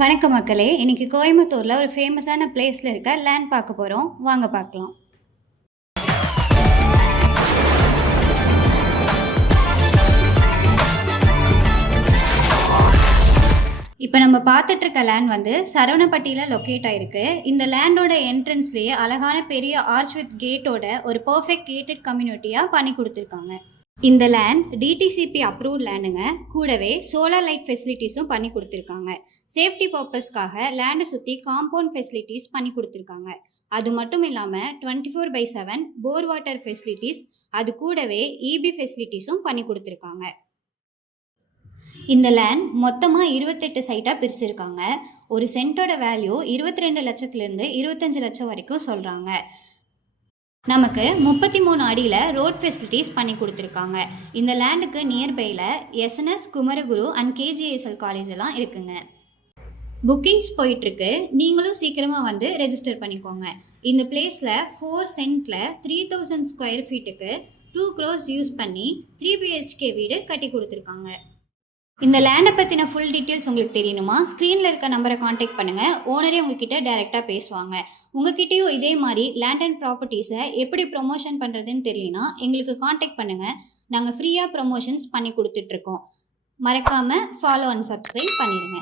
வணக்கம் மக்களே. இன்னைக்கு கோயம்புத்தூரில் ஒரு ஃபேமஸான பிளேஸில் இருக்க லேண்ட் பார்க்க போகிறோம். வாங்க பார்க்கலாம். இப்போ நம்ம பார்த்துட்டு இருக்க லேண்ட் வந்து சரவணப்பட்டியில் லொக்கேட் ஆயிருக்கு. இந்த லேண்டோட என்ட்ரன்ஸ்லேயே அழகான பெரிய ஆர்ச் வித் கேட்டோட ஒரு பர்ஃபெக்ட் கேட்டட் கம்யூனிட்டியாக பண்ணி கொடுத்துருக்காங்க. இந்த லேண்ட் டிடிசிபி அப்ரூவ்ட் லேண்டுங்க. கூடவே சோலார் லைட் ஃபெசிலிட்டிஸும் பண்ணி கொடுத்துருக்காங்க. சேஃப்டி பர்பஸ்க்காக லேண்டை சுற்றி காம்பவுண்ட் ஃபெசிலிட்டிஸ் பண்ணி கொடுத்துருக்காங்க. அது மட்டும் இல்லாமல் 24/7 போர் வாட்டர் ஃபெசிலிட்டிஸ், அது கூடவே இபி ஃபெசிலிட்டிஸும் பண்ணி கொடுத்துருக்காங்க. இந்த லேண்ட் மொத்தமாக 28 சைட்டாக பிரிச்சிருக்காங்க. ஒரு சென்ட்டோட வேல்யூ 22 லட்சத்துலேருந்து 25 லட்சம் வரைக்கும் சொல்கிறாங்க. நமக்கு 33 அடியில் ரோட் ஃபெசிலிட்டிஸ் பண்ணி கொடுத்துருக்காங்க. இந்த லேண்டுக்கு நியர்பையில் எஸ்என்எஸ், குமரகுரு அண்ட் கேஜிஎஸ்எல் காலேஜ் எல்லாம் இருக்குங்க. புக்கிங்ஸ் போயிட்டுருக்கு. நீங்களும் சீக்கிரமாக வந்து ரெஜிஸ்டர் பண்ணிக்கோங்க. இந்த பிளேஸில் 4 சென்ட்டில் 3000 ஸ்கொயர் ஃபீட்டுக்கு 2 crores யூஸ் பண்ணி 3 BHK வீடு கட்டி கொடுத்துருக்காங்க. இந்த லேண்டை பற்றின ஃபுல் டீட்டெயில்ஸ் உங்களுக்கு தெரியணுமா? ஸ்க்ரீனில் இருக்க நம்பரை காண்டாக்ட் பண்ணுங்கள். ஓனரே உங்ககிட்ட டைரெக்டாக பேசுவாங்க. உங்ககிட்டயும் இதே மாதிரி லேண்ட் அண்ட் ப்ராப்பர்ட்டிஸை எப்படி ப்ரொமோஷன் பண்ணுறதுன்னு தெரியலனா எங்களுக்கு காண்டாக்ட் பண்ணுங்கள். நாங்கள் ஃப்ரீயாக ப்ரொமோஷன்ஸ் பண்ணி கொடுத்துட்ருக்கோம். மறக்காமல் ஃபாலோ அண்ட் சப்ஸ்கிரைப் பண்ணிடுங்க.